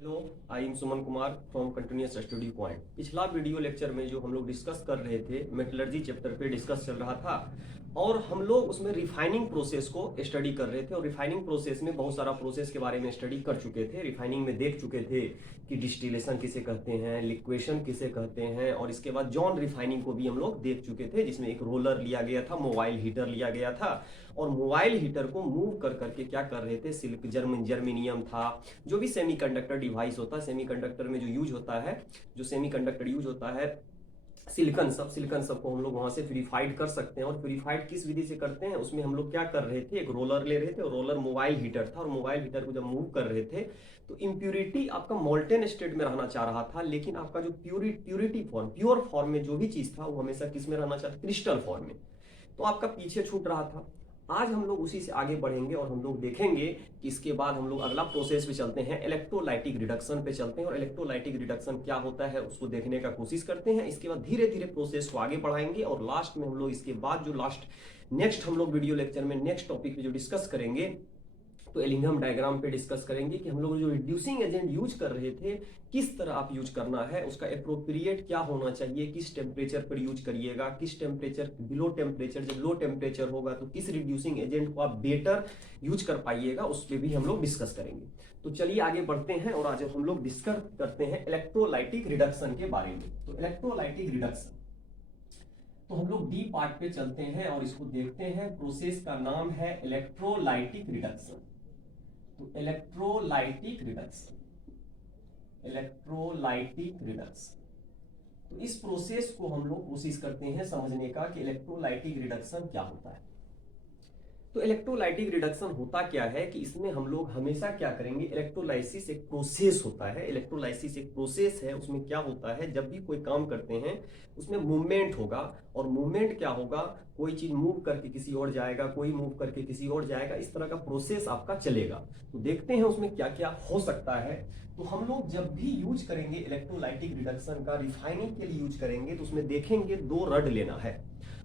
Hello, I am Suman Kumar from continuous study point. पिछला video lecture में जो हम लोग डिस्कस कर रहे थे, मेटलर्जी चैप्टर पे डिस्कस चल रहा था और हम लोग उसमें रिफाइनिंग प्रोसेस को स्टडी कर रहे थे। और रिफाइनिंग प्रोसेस में बहुत सारा प्रोसेस के बारे में स्टडी कर चुके थे। रिफाइनिंग में देख चुके थे कि डिस्टिलेशन किसे कहते हैं, लिक्वेशन किसे कहते हैं, और इसके बाद जॉन रिफाइनिंग को भी हम लोग देख चुके थे, जिसमें एक रोलर लिया गया था, मोबाइल हीटर लिया गया था और मोबाइल हीटर को मूव कर करके क्या कर रहे थे, सिल्क जर्मेनियम था, जो भी सेमीकंडक्टर डिवाइस होता है, सेमीकंडक्टर में जो यूज होता है, जो सेमीकंडक्टर यूज होता है, सिलिकन सब को हम लोग वहां से प्यूरिफाइड कर सकते हैं। और प्यूरिफाइड किस विधि से करते हैं, उसमें हम लोग क्या कर रहे थे, एक रोलर ले रहे थे और रोलर मोबाइल हीटर था, और मोबाइल हीटर को जब मूव कर रहे थे तो इम्प्यूरिटी आपका मोल्टेन स्टेट में रहना चाह रहा था, लेकिन आपका जो प्योरिटी फॉर्म, प्योर फॉर्म में जो भी चीज था वो हमेशा किस में रहना चाहता, क्रिस्टल फॉर्म में। तो आपका पीछे छूट रहा था। आज हम लोग उसी से आगे बढ़ेंगे और हम लोग देखेंगे कि इसके बाद हम लोग अगला प्रोसेस पे चलते हैं, इलेक्ट्रोलाइटिक रिडक्शन पे चलते हैं, और इलेक्ट्रोलाइटिक रिडक्शन क्या होता है उसको देखने का कोशिश करते हैं। इसके बाद धीरे धीरे प्रोसेस को आगे बढ़ाएंगे और लास्ट में हम लोग इसके बाद जो नेक्स्ट हम लोग वीडियो लेक्चर में नेक्स्ट टॉपिक पे जो डिस्कस करेंगे तो एलिंघम डायग्राम पे डिस्कस करेंगे कि हम लोग जो रिड्यूसिंग एजेंट यूज कर रहे थे किस तरह आप यूज करना है, उसका एप्रोप्रिएट क्या होना चाहिए, किस टेम्परेचर पर यूज करिएगा, किस टेम्परेचर, बिलो टेम्परेचर, जब लो टेम्परेचर होगा तो किस रिड्यूसिंग एजेंट को आप बेटर यूज कर पाइएगा, उस पर भी हम लोग डिस्कस करेंगे। तो चलिए आगे बढ़ते हैं और आज हम लोग डिस्कस करते हैं इलेक्ट्रोलाइटिक रिडक्शन के बारे में। तो इलेक्ट्रोलाइटिक रिडक्शन, तो हम लोग डी पार्ट पे चलते हैं और इसको देखते हैं। प्रोसेस का नाम है इलेक्ट्रोलाइटिक रिडक्शन। तो इलेक्ट्रोलाइटिक रिडक्शन, तो इस प्रोसेस को हम लोग कोशिश करते हैं समझने का कि इलेक्ट्रोलाइटिक रिडक्शन क्या होता है। तो इलेक्ट्रोलाइटिक रिडक्शन होता क्या है कि इसमें हम लोग हमेशा क्या करेंगे, इलेक्ट्रोलाइसिस एक प्रोसेस होता है, इलेक्ट्रोलाइसिस एक प्रोसेस है। उसमें क्या होता है, जब भी कोई काम करते हैं उसमें मूवमेंट होगा, और मूवमेंट क्या होगा, कोई चीज मूव करके किसी और जाएगा, कोई मूव करके किसी और जाएगा, इस तरह का प्रोसेस आपका चलेगा। तो देखते हैं उसमें क्या क्या हो सकता है। तो हम लोग जब भी यूज करेंगे इलेक्ट्रोलाइटिक रिडक्शन का, रिफाइनिंग के लिए यूज करेंगे, तो उसमें देखेंगे दो रड लेना है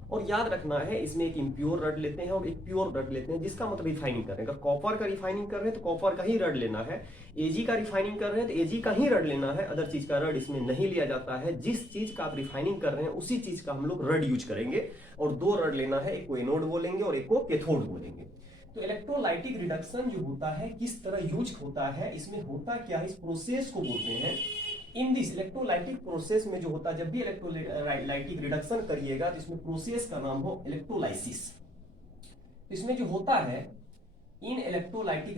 और याद रखना है इसमें एक इम्प्योर रड लेते हैं और एक प्योर रड लेते हैं, जिसका मतलब रिफाइनिंग करने का। कॉपर का रिफाइनिंग कर रहे हैं तो कॉपर का ही रड लेना है, एजी का रिफाइनिंग कर रहे हैं तो एजी का ही रड लेना है, अदर चीज का रड इसमें नहीं लिया जाता है। जिस चीज का आप रिफाइनिंग कर रहे हैं उसी चीज का हम लोग रड यूज करेंगे, और दो रड लेना है, एक को एनोड बोलेंगे और एक को कैथोड बोलेंगे। तो इलेक्ट्रोलाइटिक रिडक्शन जो होता है किस तरह यूज होता है, इसमें होता क्या है, इस प्रोसेस को बोलते हैं, इन दिस इलेक्ट्रोलाइटिक प्रोसेस में जो होता है, जब भी इलेक्ट्रोलाइटिक रिडक्शन करिएगा तो इसमें प्रोसेस का नाम हो इलेक्ट्रोलाइसिस। इसमें जो होता है इन इलेक्ट्रोलाइटिक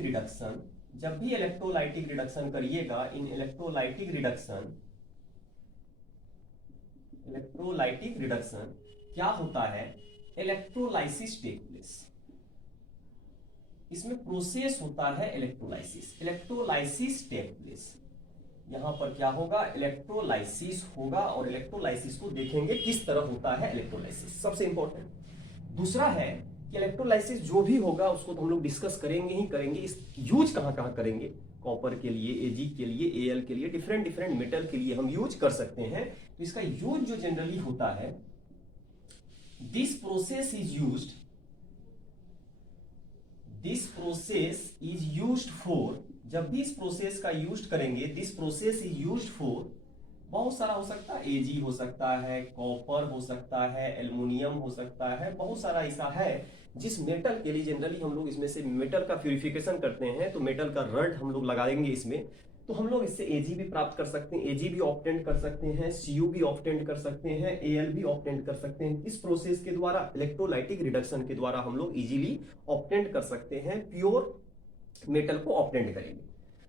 रिडक्शन, जब भी इलेक्ट्रोलाइटिक रिडक्शन करिएगा, इन इलेक्ट्रोलाइटिक रिडक्शन क्या होता है, इलेक्ट्रोलाइसिस टेक प्लेस। इसमें प्रोसेस होता है इलेक्ट्रोलाइसिस टेक प्लेस। यहां पर क्या होगा, इलेक्ट्रोलाइसिस होगा, और इलेक्ट्रोलाइसिस को देखेंगे किस तरह होता है इलेक्ट्रोलाइसिस, सबसे इंपॉर्टेंट। दूसरा है कि इलेक्ट्रोलाइसिस जो भी होगा उसको तो हम लोग डिस्कस करेंगे ही करेंगे, इस यूज कहां कहां करेंगे, कॉपर के लिए, एजी के लिए, एएल के लिए, डिफरेंट डिफरेंट मेटल के लिए हम यूज कर सकते हैं। तो इसका यूज जो जनरली होता है, this process is used for, जब भी इस प्रोसेस का यूज करेंगे, this process is used for, बहुत सारा हो सकता है, एजी हो सकता है, कॉपर हो सकता है, एल्युमिनियम हो सकता है, बहुत सारा ऐसा है जिस मेटल के लिए जनरली हम लोग इसमें से मेटल का प्यूरिफिकेशन करते हैं, तो मेटल का रड हम लोग लगाएंगे इसमें, तो हम लोग इससे एजी भी प्राप्त कर सकते हैं, एजी भी ऑब्टेंड कर सकते हैं, सीयू भी ऑब्टेंड कर सकते हैं, एएल भी ऑब्टेंड कर सकते हैं। इस प्रोसेस के द्वारा, इलेक्ट्रोलाइटिक रिडक्शन के द्वारा हम लोग इजीली ऑब्टेंड कर सकते हैं, प्योर मेटल को ऑब्टेंड करेंगे।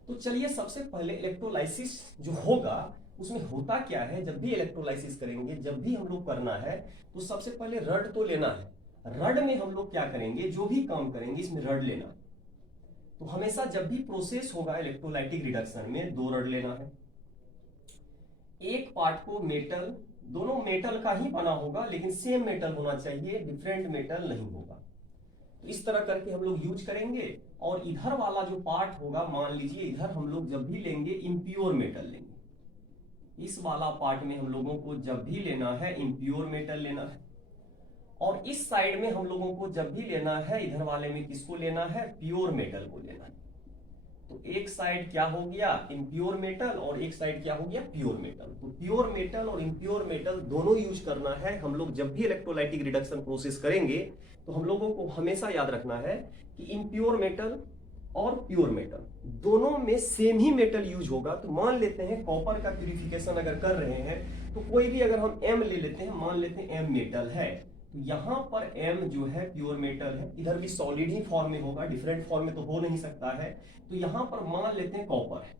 तो चलिए सबसे पहले इलेक्ट्रोलाइसिस जो होगा उसमें होता क्या है, जब भी इलेक्ट्रोलाइसिस करेंगे, जब भी हम लोग करना है तो सबसे पहले रड तो लेना है। रड में हम लोग क्या करेंगे, जो भी काम करेंगे इसमें रड लेना। तो हमेशा जब भी प्रोसेस होगा इलेक्ट्रोलाइटिक रिडक्शन में, दो रड लेना है, एक पार्ट को मेटल, दोनों मेटल का ही बना होगा लेकिन सेम मेटल होना चाहिए, डिफरेंट मेटल नहीं होगा। तो इस तरह करके हम लोग यूज करेंगे, और इधर वाला जो पार्ट होगा, मान लीजिए इधर हम लोग जब भी लेंगे इम्प्योर मेटल लेंगे, इस वाला पार्ट में हम लोगों को जब भी लेना है इम्प्योर मेटल लेना है, और इस साइड में हम लोगों को जब भी लेना है, इधर वाले में किसको लेना है, प्योर मेटल को लेना है। तो एक साइड क्या हो गया, इम्प्योर मेटल, और एक साइड क्या हो गया, प्योर मेटल। तो प्योर मेटल और इम्प्योर मेटल दोनों यूज करना है हम लोग। जब भी इलेक्ट्रोलाइटिक रिडक्शन प्रोसेस करेंगे तो हम लोगों को हमेशा याद रखना है कि इम्प्योर मेटल और प्योर मेटल दोनों में सेम ही मेटल यूज होगा। तो मान लेते हैं कॉपर का प्यूरिफिकेशन अगर कर रहे हैं तो कोई भी अगर हम एम ले लेते हैं, मान लेते हैं एम मेटल है, तो यहां पर एम जो है प्योर मेटल है, इधर भी सॉलिड ही फॉर्म में होगा, डिफरेंट फॉर्म में तो हो नहीं सकता है। तो यहां पर मान लेते हैं कॉपर है।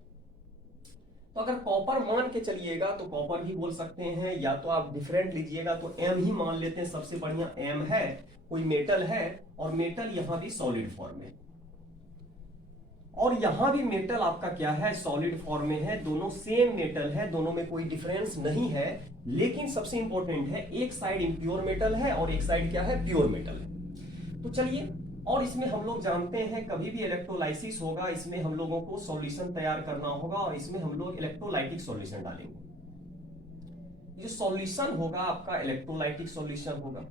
तो अगर कॉपर मान के चलिएगा तो कॉपर भी बोल सकते हैं, या तो आप डिफरेंट लीजिएगा तो एम ही मान लेते हैं, सबसे बढ़िया एम है, कोई मेटल है, और मेटल यहां भी सॉलिड फॉर्म में, और यहां भी मेटल आपका क्या है, सॉलिड फॉर्म में है। दोनों सेम मेटल है, दोनों में कोई डिफरेंस नहीं है। लेकिन सबसे इंपॉर्टेंट है, एक साइड इम्प्योर मेटल है और एक साइड क्या है, प्योर मेटल है। तो चलिए, और इसमें हम लोग जानते हैं कभी भी इलेक्ट्रोलाइसिस होगा, इसमें हम लोगों को सॉल्यूशन तैयार करना होगा, और इसमें हम लोग इलेक्ट्रोलाइटिक सॉल्यूशन डालेंगे। ये सॉल्यूशन होगा आपका इलेक्ट्रोलाइटिक सॉल्यूशन होगा।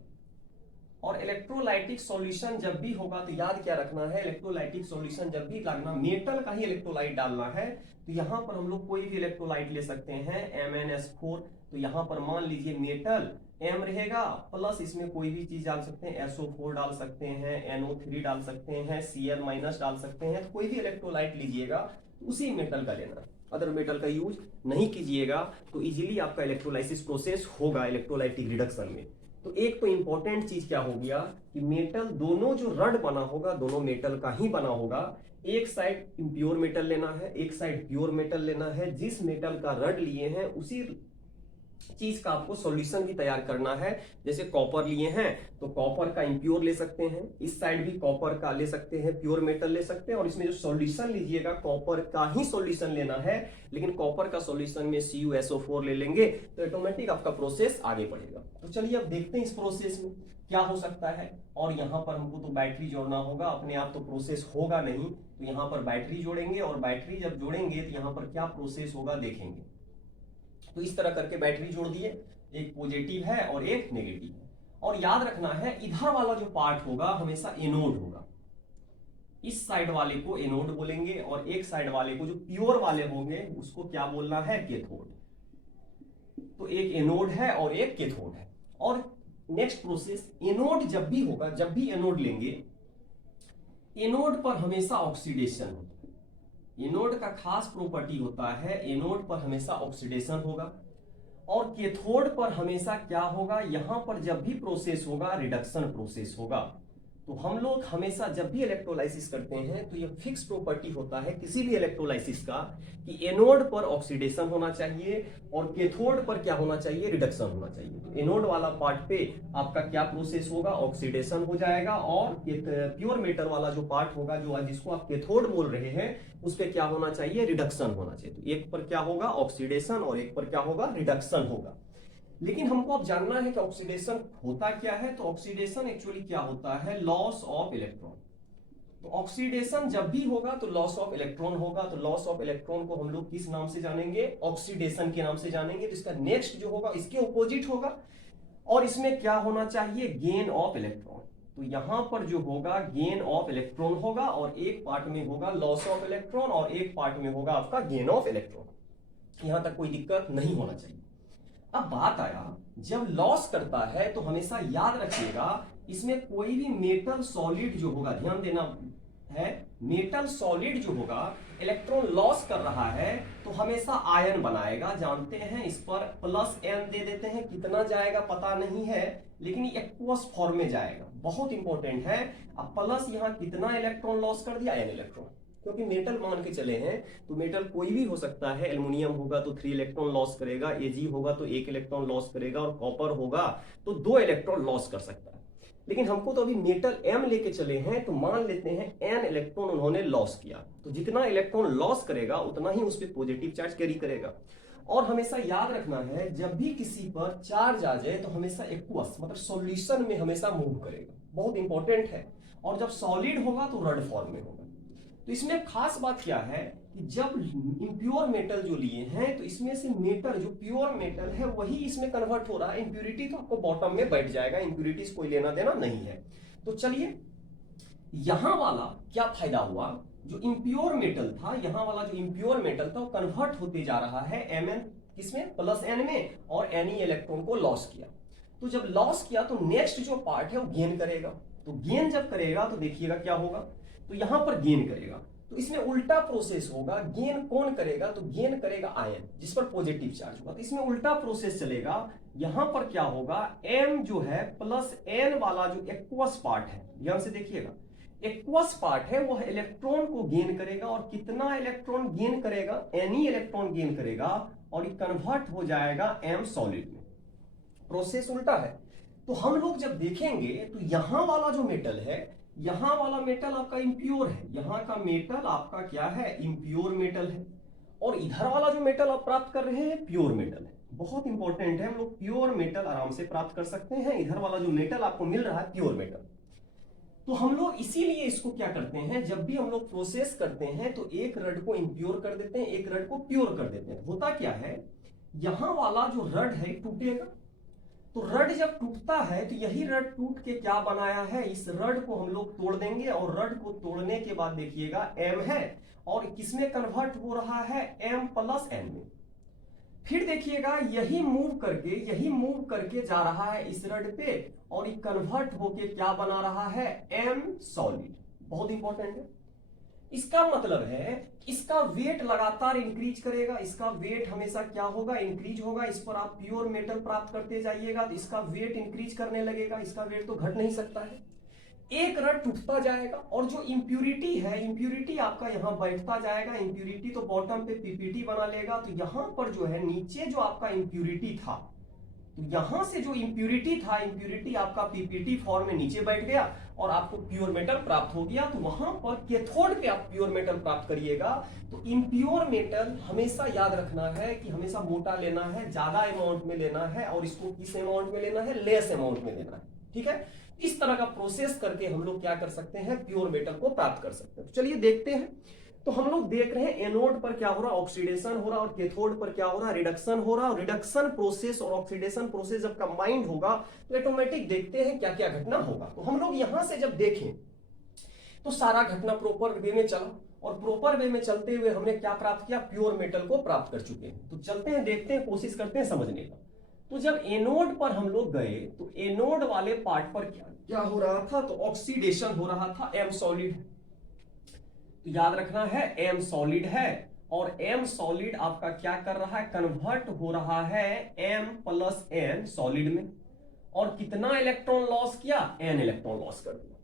और इलेक्ट्रोलाइटिक सॉल्यूशन जब भी होगा तो याद क्या रखना है, इलेक्ट्रोलाइटिक सॉल्यूशन जब भी डालना, मेटल का ही इलेक्ट्रोलाइट डालना है। तो यहां पर हम लोग कोई भी इलेक्ट्रोलाइट ले सकते हैं, MnS4। तो यहां पर मान लीजिए मेटल M रहेगा, प्लस इसमें कोई भी चीज डाल सकते हैं, SO4 डाल सकते हैं, NO3 डाल सकते हैं, Cl- डाल सकते हैं। तो कोई भी इलेक्ट्रोलाइट लीजिएगा तो उसी मेटल का लेना, अदर मेटल का यूज नहीं कीजिएगा। तो इजीली आपका इलेक्ट्रोलाइसिस प्रोसेस होगा इलेक्ट्रोलाइटिक रिडक्शन में। तो एक तो इंपॉर्टेंट चीज क्या हो गया कि मेटल दोनों जो रड बना होगा, दोनों मेटल का ही बना होगा। एक साइड इम्प्योर मेटल लेना है, एक साइड प्योर मेटल लेना है। जिस मेटल का रड लिए हैं उसी चीज का आपको सॉल्यूशन भी तैयार करना है। जैसे कॉपर लिए हैं तो कॉपर का इम्प्योर ले सकते हैं, इस साइड भी कॉपर का ले सकते हैं, प्योर मेटल ले सकते हैं। और इसमें जो सॉल्यूशन लीजिएगा कॉपर का ही सॉल्यूशन लेना है, लेकिन कॉपर का सॉल्यूशन में CuSO4 ले लेंगे तो ऑटोमेटिक आपका प्रोसेस आगे बढ़ेगा। तो चलिए अब देखते हैं इस प्रोसेस में क्या हो सकता है। और यहाँ पर हमको तो बैटरी जोड़ना होगा, अपने आप तो प्रोसेस होगा नहीं। तो यहाँ पर बैटरी जोड़ेंगे, और बैटरी जब जोड़ेंगे तो यहाँ पर क्या प्रोसेस होगा देखेंगे। तो इस तरह करके बैटरी जोड़ दिए, एक पॉजिटिव है और एक नेगेटिव है। और याद रखना है इधर वाला जो पार्ट होगा हमेशा एनोड होगा। इस साइड वाले को एनोड बोलेंगे, और एक साइड वाले को जो प्योर वाले होंगे उसको क्या बोलना है, कैथोड। तो एक एनोड है और एक कैथोड है। और नेक्स्ट प्रोसेस, एनोड जब भी होगा, जब भी एनोड लेंगे, एनोड पर हमेशा ऑक्सीडेशन होता है। एनोड का खास प्रॉपर्टी होता है, एनोड पर हमेशा ऑक्सीडेशन होगा। और कैथोड पर हमेशा क्या होगा, यहां पर जब भी प्रोसेस होगा रिडक्शन प्रोसेस होगा। तो हम लोग हमेशा जब भी इलेक्ट्रोलाइसिस करते हैं तो ये फिक्स प्रॉपर्टी होता है किसी भी इलेक्ट्रोलाइसिस का कि एनोड पर ऑक्सीडेशन होना चाहिए और कैथोड पर क्या होना चाहिए, रिडक्शन होना चाहिए। तो एनोड वाला पार्ट पे आपका क्या प्रोसेस होगा, ऑक्सीडेशन हो जाएगा। और प्योर मेटल वाला जो पार्ट होगा, जो जिसको आप कैथोड बोल रहे हैं, उस पर क्या होना चाहिए, रिडक्शन होना चाहिए। तो एक पर क्या होगा, ऑक्सीडेशन, और एक पर क्या होगा, रिडक्शन होगा। लेकिन हमको अब जानना है कि ऑक्सीडेशन होता क्या है। तो ऑक्सीडेशन एक्चुअली क्या होता है, लॉस ऑफ इलेक्ट्रॉन। तो ऑक्सीडेशन जब भी होगा तो लॉस ऑफ इलेक्ट्रॉन होगा। तो लॉस ऑफ इलेक्ट्रॉन को हम लोग किस नाम से जानेंगे, ऑक्सीडेशन के नाम से जानेंगे। तो इसका नेक्स्ट जो होगा इसके अपोजिट होगा, और इसमें क्या होना चाहिए, गेन ऑफ इलेक्ट्रॉन। तो यहां पर जो होगा गेन ऑफ इलेक्ट्रॉन होगा, और एक पार्ट में होगा लॉस ऑफ इलेक्ट्रॉन, और एक पार्ट में होगा आपका गेन ऑफ इलेक्ट्रॉन। यहां तक कोई दिक्कत नहीं होना चाहिए। अब बात आया, जब लॉस करता है तो हमेशा याद रखिएगा इसमें कोई भी मेटल सॉलिड जो होगा, ध्यान देना है, मेटल सॉलिड जो होगा इलेक्ट्रॉन लॉस कर रहा है तो हमेशा आयन बनाएगा। जानते हैं, इस पर +n दे देते हैं, कितना जाएगा पता नहीं है, लेकिन ये एक्वस फॉर्म में जाएगा। बहुत इंपॉर्टेंट है। अब प्लस यहां कितना इलेक्ट्रॉन लॉस कर दिया, n इलेक्ट्रॉन, क्योंकि मेटल मान के चले हैं तो मेटल कोई भी हो सकता है। एल्युमिनियम होगा तो 3 इलेक्ट्रॉन लॉस करेगा, Ag होगा तो 1 इलेक्ट्रॉन लॉस करेगा, और कॉपर होगा तो 2 इलेक्ट्रॉन लॉस कर सकता है। लेकिन हमको तो अभी मेटल M लेके चले हैं, तो मान लेते हैं n इलेक्ट्रॉन उन्होंने लॉस किया। तो जितना इलेक्ट्रॉन लॉस करेगा उतना ही उस पर पॉजिटिव चार्ज कैरी करेगा। और हमेशा याद रखना है, जब भी किसी पर चार्ज आ जाए तो हमेशा एक्वस मतलब सॉल्यूशन में हमेशा मूव करेगा। बहुत इंपॉर्टेंट है। और जब सॉलिड होगा तो रड फॉर्म में होगा। तो इसमें खास बात क्या है कि जब इम्प्योर मेटल जो लिए हैं तो इसमें से मेटल जो प्योर मेटल है वही इसमें कन्वर्ट हो रहा है, इंप्यूरिटी तो आपको बॉटम में बैठ जाएगा, इंप्यूरिटीज कोई लेना देना नहीं है। तो चलिए यहां वाला क्या फायदा हुआ, जो इम्प्योर मेटल था, यहां वाला जो इम्प्योर मेटल था वो कन्वर्ट होते जा रहा है Mn किसमें, प्लस N में, और Ne इलेक्ट्रॉन को लॉस किया। तो जब लॉस किया तो नेक्स्ट जो पार्ट है वो गेन करेगा। तो गेन जब करेगा तो देखिएगा क्या होगा, तो यहां पर गेन करेगा, तो इसमें उल्टा प्रोसेस होगा। गेन कौन करेगा, तो गेन करेगा आयन जिस पर पॉजिटिव चार्ज होगा, तो इसमें उल्टा प्रोसेस चलेगा। यहां पर क्या होगा, M जो है प्लस N वाला जो एक्वस पार्ट है, ध्यान से देखिएगा, एक्वस पार्ट है वह इलेक्ट्रॉन को गेन करेगा, और कितना इलेक्ट्रॉन गेन करेगा, Ne इलेक्ट्रॉन गेन करेगा, और ये कन्वर्ट हो जाएगा M सॉलिड में। प्रोसेस उल्टा है। तो हम लोग जब देखेंगे तो यहां वाला जो मेटल है, यहां वाला मेटल आपका इंप्योर है, यहां का मेटल आपका क्या है, इंप्योर मेटल है, और इधर वाला जो मेटल आप प्राप्त कर रहे हैं प्योर मेटल है। बहुत इंपॉर्टेंट है, हम लोग प्योर मेटल आराम से प्राप्त कर सकते हैं, इधर वाला जो मेटल आपको मिल रहा है प्योर मेटल। तो हम लोग इसीलिए इसको क्या करते हैं, जब भी हम लोग प्रोसेस करते हैं तो एक रड को इंप्योर कर देते हैं, एक रड को प्योर कर देते हैं। होता क्या है, यहां वाला जो रड है टूटेगा, तो रड जब टूटता है तो यही रड टूट के क्या बनाया है, इस रड को हम लोग तोड़ देंगे, और रड को तोड़ने के बाद देखिएगा M है, और किसमें कन्वर्ट हो रहा है, M प्लस N में। फिर देखिएगा यही मूव करके जा रहा है इस रड पे, और ये कन्वर्ट होके क्या बना रहा है, M सॉलिड। बहुत इंपॉर्टेंट है। इसका मतलब है इसका वेट लगातार इंक्रीज करेगा, इसका वेट हमेशा क्या होगा, इंक्रीज होगा। इस पर आप प्योर मेटल प्राप्त करते जाइएगा तो इसका वेट इंक्रीज करने लगेगा, इसका वेट तो घट नहीं सकता है। एक रड टूटता जाएगा, और जो इंप्यूरिटी है, इंप्यूरिटी आपका यहां बैठता जाएगा, इंप्यूरिटी तो बॉटम पे पीपीटी बना लेगा। तो यहां पर जो है नीचे जो आपका इंप्यूरिटी था, तो यहां से जो इंप्यूरिटी था, इंप्यूरिटी आपका पीपीटी फॉर्म में नीचे बैठ गया, और आपको प्योर मेटल प्राप्त हो गया। तो वहां पर कैथोड पे आप प्योर मेटल प्राप्त करिएगा। तो इम्प्योर मेटल हमेशा याद रखना है कि हमेशा मोटा लेना है, ज्यादा अमाउंट में लेना है, और इसको किस अमाउंट में लेना है, लेस अमाउंट में लेना है। ठीक है, इस तरह का प्रोसेस करके हम लोग क्या कर सकते हैं, प्योर मेटल को प्राप्त कर सकते हैं। तो चलिए देखते हैं। तो हम लोग देख रहे हैं एनोड पर क्या हो रहा है, ऑक्सीडेशन हो रहा है, और कैथोड पर क्या हो रहा है, रिडक्शन हो रहा है। और रिडक्शन प्रोसेस और ऑक्सीडेशन प्रोसेस जब कंबाइंड होगा तो ऑटोमेटिक देखते हैं क्या क्या घटना होगा। तो हम लोग यहां से जब देखें तो सारा घटना प्रॉपर वे में चला, और प्रॉपर वे में चलते हुए हमने क्या प्राप्त किया, प्योर मेटल को प्राप्त कर चुके हैं। तो चलते हैं, देखते हैं, कोशिश करते हैं समझने का। तो जब एनोड पर हम लोग गए तो एनोड वाले पार्ट पर क्या हो रहा था, तो ऑक्सीडेशन हो रहा था, M सॉलिड। तो याद रखना है M सॉलिड है, और M सॉलिड आपका क्या कर रहा है, कन्वर्ट हो रहा है M प्लस N सॉलिड में, और कितना इलेक्ट्रॉन लॉस किया, N इलेक्ट्रॉन लॉस कर दिया।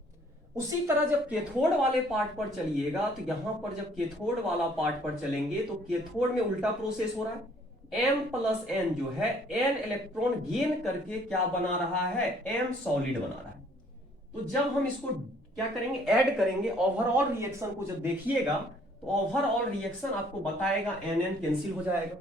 उसी तरह जब कैथोड वाले पार्ट पर चलिएगा तो यहां पर जब कैथोड वाला पार्ट पर चलेंगे तो कैथोड में उल्टा प्रोसेस हो रहा है, M प्लस N जो है N इलेक्ट्रॉन गेन करके क्या बना रहा है, M सॉलिड बना रहा है। तो जब हम इसको क्या करेंगे, ऐड करेंगे, ओवरऑल रिएक्शन को जब देखिएगा तो ओवरऑल रिएक्शन आपको बताएगा NN कैंसिल हो जाएगा।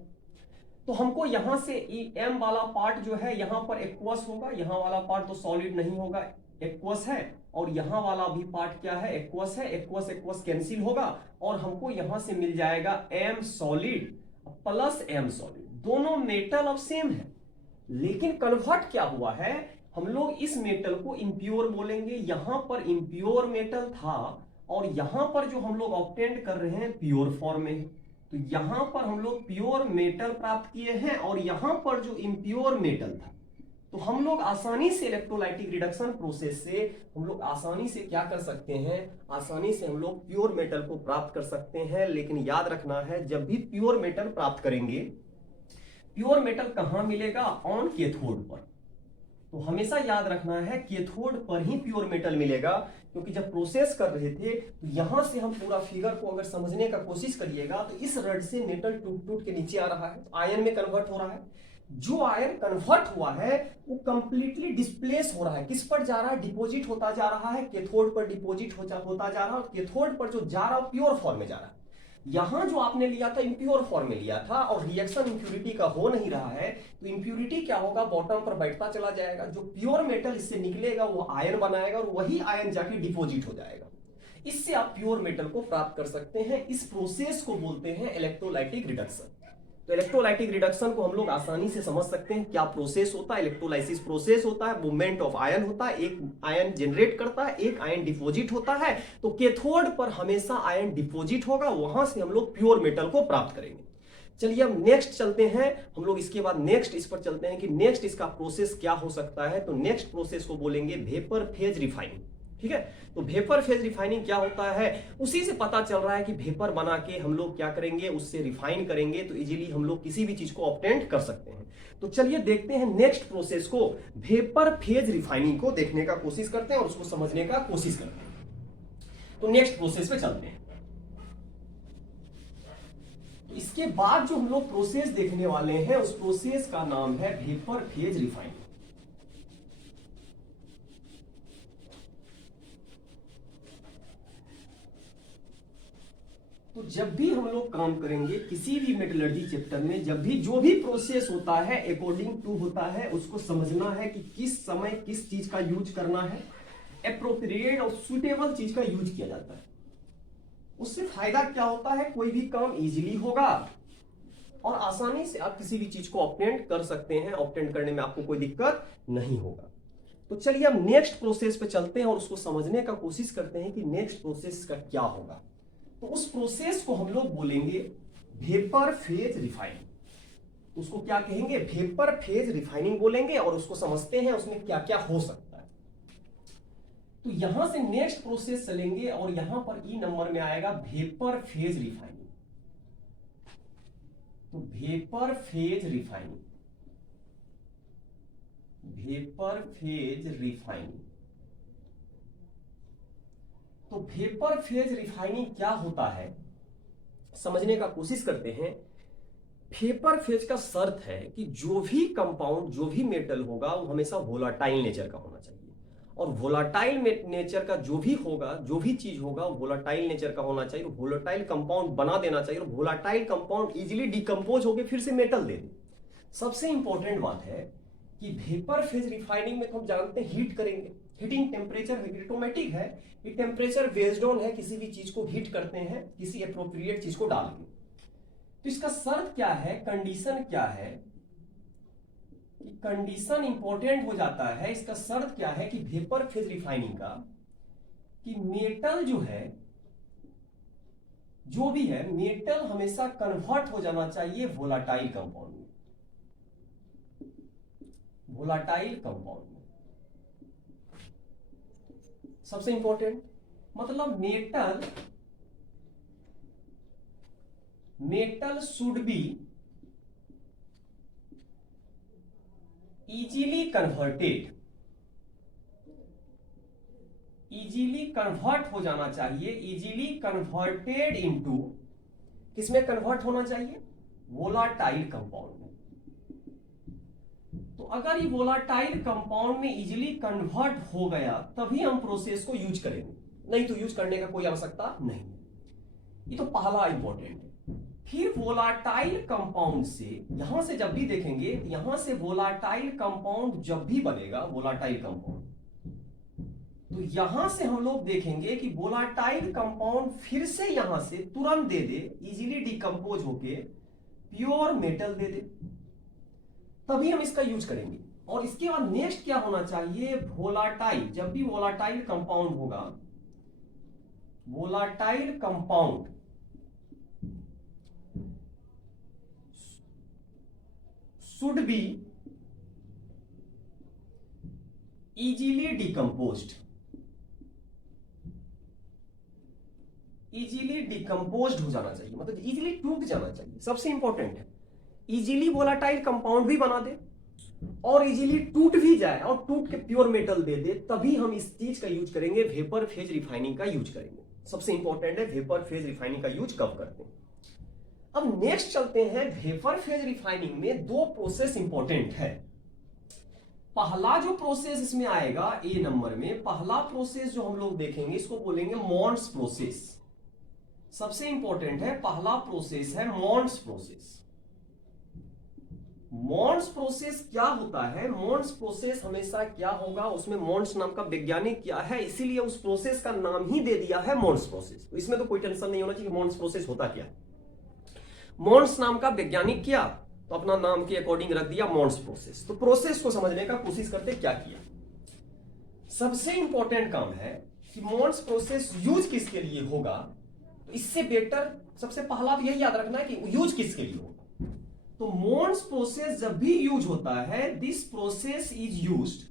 तो हमको यहां से M वाला पार्ट जो है यहां पर एक्वस होगा, यहां वाला पार्ट तो सॉलिड नहीं होगा, एक्वस है, और यहां वाला भी पार्ट क्या है, एक्वस है, एक्वस एक्वस कैंसिल होगा, और हमको यहां से मिल जाएगा M solid plus M solid. दोनों मेटल अब सेम है, लेकिन कन्वर्ट क्या हुआ है, हम लोग इस मेटल को इंप्योर बोलेंगे। यहां पर इंप्योर मेटल था, और यहां पर जो हम लोग ऑब्टेंड कर रहे हैं प्योर फॉर्म में है। तो यहां पर हम लोग प्योर मेटल प्राप्त किए हैं, और यहां पर जो इंप्योर मेटल था, तो हम लोग आसानी से इलेक्ट्रोलाइटिक रिडक्शन प्रोसेस से हम लोग आसानी से क्या कर सकते हैं, आसानी से हम लोग प्योर मेटल को प्राप्त कर सकते हैं। लेकिन याद रखना है, जब भी प्योर मेटल प्राप्त करेंगे, प्योर मेटल कहां मिलेगा, ऑन कैथोड पर। तो हमेशा याद रखना है कैथोड पर ही प्योर मेटल मिलेगा, क्योंकि जब प्रोसेस कर रहे थे तो यहां से हम पूरा फिगर को अगर समझने का कोशिश करिएगा तो इस रड से मेटल टूट टूट के नीचे आ रहा है, आयन में कन्वर्ट हो रहा है। जो आयन कन्वर्ट हुआ है वो कंप्लीटली डिस्प्लेस हो रहा है, किस पर जा रहा है, डिपॉजिट होता जा रहा है, कैथोड पर डिपॉजिट होता जा रहा है, और कैथोड पर जो जा रहा है प्योर फॉर्म में जा रहा है। यहां जो आपने लिया था इंप्योर फॉर्म में लिया था, और रिएक्शन इंप्यूरिटी का हो नहीं रहा है, तो इंप्यूरिटी क्या होगा, बॉटम पर बैठता चला जाएगा। जो प्योर मेटल इससे निकलेगा वो आयन बनाएगा, और वही आयन जाके डिपॉजिट हो जाएगा। इससे आप प्योर मेटल को प्राप्त कर सकते हैं। इस प्रोसेस को बोलते हैं इलेक्ट्रोलाइटिक रिडक्शन। तो इलेक्ट्रोलाइटिक रिडक्शन को हम लोग आसानी से समझ सकते हैं। क्या प्रोसेस होता है? इलेक्ट्रोलाइसिस प्रोसेस होता है, मूवमेंट ऑफ आयन होता है, एक आयन जनरेट करता है, एक आयन डिपोजिट होता है। तो कैथोड पर हमेशा आयन डिपोजिट होगा, वहां से हम लोग प्योर मेटल को प्राप्त करेंगे। चलिए अब नेक्स्ट चलते हैं हम लोग, इसके बाद नेक्स्ट इस पर चलते हैं कि नेक्स्ट इसका प्रोसेस क्या हो सकता है। तो नेक्स्ट प्रोसेस को बोलेंगे वेपर फेज रिफाइनिंग। ठीक है, तो वेपर फेज रिफाइनिंग क्या होता है, उसी से पता चल रहा है कि वेपर बना के हम लोग क्या करेंगे, उससे रिफाइन करेंगे तो इजीली हम लोग किसी भी चीज को ऑब्टेन कर सकते हैं। तो चलिए देखते हैं नेक्स्ट प्रोसेस को, वेपर फेज रिफाइनिंग को देखने का कोशिश करते हैं और उसको समझने का कोशिश करते हैं। तो नेक्स्ट प्रोसेस पे चलते हैं। तो इसके बाद जो हम लोग प्रोसेस देखने वाले हैं उस प्रोसेस का नाम है वेपर फेज रिफाइनिंग। तो जब भी हम लोग काम करेंगे किसी भी मेटलर्जी चैप्टर में, जब भी जो भी प्रोसेस होता है अकॉर्डिंग टू होता है, उसको समझना है कि किस समय किस चीज का यूज करना है, एप्रोप्रिएट और सुटेबल चीज का यूज किया जाता है। उससे फायदा क्या होता है, कोई भी काम इजीली होगा और आसानी से आप किसी भी चीज को ऑब्टेन कर सकते हैं, ऑब्टेन करने में आपको कोई दिक्कत नहीं होगा। तो चलिए अब नेक्स्ट प्रोसेस पे चलते हैं और उसको समझने का कोशिश करते हैं कि नेक्स्ट प्रोसेस का क्या होगा। तो उस प्रोसेस को हम लोग बोलेंगे वेपर फेज रिफाइनिंग। उसको क्या कहेंगे, वेपर फेज रिफाइनिंग बोलेंगे और उसको समझते हैं उसमें क्या क्या हो सकता है। तो यहां से नेक्स्ट प्रोसेस चलेंगे और यहां पर ई नंबर में आएगा वेपर फेज रिफाइनिंग। तो vapour phase refining, vapour phase refining. तो वेपर फेज रिफाइनिंग क्या होता है समझने का कोशिश करते हैं। वेपर फेज का शर्त है कि जो भी कंपाउंड, जो भी मेटल होगा वो हमेशा वोलाटाइल नेचर का होना चाहिए, और वोलाटाइल नेचर का जो भी होगा, जो भी चीज होगा वो वोलाटाइल नेचर का होना चाहिए, वोलाटाइल कंपाउंड बना देना चाहिए, और वोलाटाइल कंपाउंड इजीली डिकम्पोज होकर फिर से मेटल दे दे। सबसे इंपॉर्टेंट बात है कि वेपर फेज रिफाइनिंग में तो हम जानते हैं हीट करेंगे, हीटिंग टेम्परेचर ऑटोमेटिक है, ये टेम्परेचर बेस्ड ऑन है, किसी भी चीज को हीट करते हैं किसी एप्रोप्रिएट चीज को डाल के। तो इसका शर्त क्या है, कंडीशन क्या है, कंडीशन इंपॉर्टेंट हो जाता है। इसका शर्त क्या है कि वेपर फेज रिफाइनिंग का, कि मेटल जो है, जो भी है मेटल हमेशा कन्वर्ट हो जाना चाहिए वोलाटाइल कंपाउंड में, वोलाटाइल कंपाउंड में। सबसे इंपॉर्टेंट मतलब metal should be easily converted, easily convert हो जाना चाहिए, इजीली कन्वर्टेड इनटू, किसमें कन्वर्ट होना चाहिए, वोलाटाइल कंपाउंड में। तो अगर ये वोलाटाइल कंपाउंड में इजीली कन्वर्ट हो गया तभी हम प्रोसेस को यूज करेंगे, नहीं तो यूज करने का कोई आवश्यकता नहीं। ये तो पहला इंपॉर्टेंट है। फिर वोलाटाइल कंपाउंड से, यहां से जब भी देखेंगे, यहां से वोलाटाइल कंपाउंड जब भी बनेगा, वोलाटाइल कंपाउंड, तो यहां से हम लोग देखेंगे कि वोलाटाइल कंपाउंड फिर से यहां से तुरंत दे दे, इजीली डिकम्पोज होके प्योर मेटल दे दे, तभी हम इसका यूज करेंगे। और इसके बाद नेक्स्ट क्या होना चाहिए, वोलाटाइल, जब भी वोलाटाइल कंपाउंड होगा, volatile compound should be easily decomposed, easily decomposed हो जाना चाहिए, मतलब इजीली टूट जाना चाहिए। सबसे इंपॉर्टेंट है इजीली वोलाटाइल कंपाउंड भी बना दे और इजीली टूट भी जाए और टूट के प्योर मेटल दे दे, तभी हम इस चीज का यूज करेंगे, वेपर फेज रिफाइनिंग का यूज करेंगे। सबसे इंपॉर्टेंट है वेपर फेज रिफाइनिंग का यूज कब करते हैं। अब नेक्स्ट चलते हैं, वेपर फेज रिफाइनिंग में दो प्रोसेस इंपॉर्टेंट है। पहला जो प्रोसेस इसमें आएगा ए नंबर में, पहला प्रोसेस जो हम लोग देखेंगे इसको बोलेंगे मॉन्ड्स प्रोसेस। सबसे इंपॉर्टेंट है, पहला प्रोसेस है मॉन्ड्स प्रोसेस। मॉन्स प्रोसेस क्या होता है? मॉन्स प्रोसेस हमेशा क्या होगा, उसमें मॉन्स नाम का वैज्ञानिक क्या है, इसीलिए उस प्रोसेस का नाम ही दे दिया है मॉन्स प्रोसेस। तो इसमें तो कोई टेंशन नहीं होना चाहिए कि मॉन्स प्रोसेस होता क्या है। मॉन्स नाम का वैज्ञानिक क्या, तो अपना नाम के अकॉर्डिंग रख दिया मॉन्स प्रोसेस। तो प्रोसेस को समझने का कोशिश करते क्या किया। सबसे इंपॉर्टेंट काम है कि मॉन्स प्रोसेस यूज किसके लिए होगा, तो इससे बेटर सबसे पहला तो यही याद रखना है कि यूज किसके लिए होगा। तो मॉन्स प्रोसेस जब भी यूज होता है, दिस प्रोसेस इज यूज्ड,